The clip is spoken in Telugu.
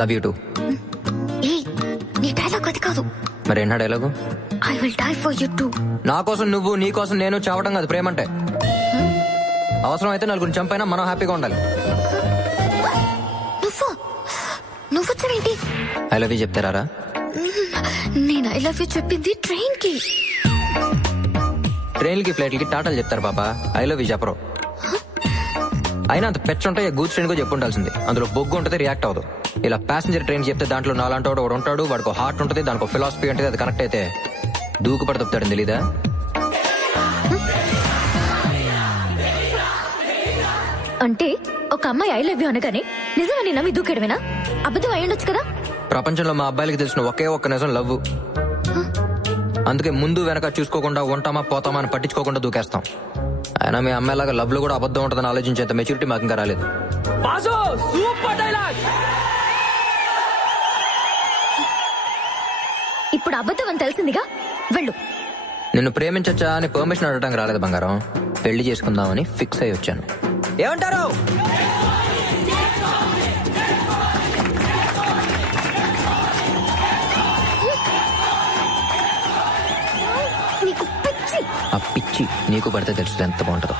Love you two. ఏ నీ డైలాగ్ అది కాదు. మరి ఎన్నా dialogue? I will die for you too. నా కోసం నువ్వు, నీ కోసం నేను చావటం కాదు ప్రేమ అంటే. అవసరం అయితే నలుగురిని చంపైనా మనం హ్యాపీగా ఉండాలి. నువ్వు వచ్చావేంటి? ఐ లవ్ యూ చెప్తారా? నేను ఐ లవ్ యూ చెప్పింది ట్రైన్ కి. ట్రైన్లకి ఫ్లైట్లకి టాటాలు చెప్తారు పాప, ఐ లవ్ యూ చెప్పరు. అయినా అంత పెచ్చ ఉంటాయి గూడ్స్ ట్రైన్ కూడా చెప్పు ఉండాల్సింది. అందులో బొగ్గు ఉంటుంది, రియాక్ట్ అవ్వదు. ఇలా ప్యాసింజర్ ట్రైన్ చెప్తే దాంట్లో నాలంటో ఒకడు ఉంటాడు, వాడికి హార్ట్ ఉంటుంది, దానికి ఫిలాసఫీ ఉంటుంది. అది కనెక్ట్ అయితే దూకు పడతాడని తెలీదా? అంటే ఒక అమ్మాయి ఐ లవ్ యూ అనగానే నిజమని నమ్మి దూకేయడమేనా? అబద్ధం అయి ఉండొచ్చు కదా. ప్రపంచంలో మా అబ్బాయిలకి తెలిసిన ఒకే ఒక్క నిజం లవ్. అందుకే ముందు వెనక చూసుకోకుండా ఉంటామా పోతామా అని పట్టించుకోకుండా దూకేస్తాం. అయినా మీ అమ్మాయిలాగా లవ్ లో కూడా అబద్ధం ఉంటుందని ఆలోచించేంత మెచ్యూరిటీ మాకు ఇంకా రాలేదు. ఇప్పుడు అబద్ధం అని తెలిసిందిగా, వెళ్ళు. నిన్ను ప్రేమించచ్చా అని పర్మిషన్ అడగడానికి రాలేదు బంగారం, పెళ్లి చేసుకుందామని ఫిక్స్ అయ్యి వచ్చాను. ఏమంటారు? నీకు పిచ్చి. ఆ పిచ్చి నీకు పడితే తెలుస్తుంది ఎంత బాగుంటుందో.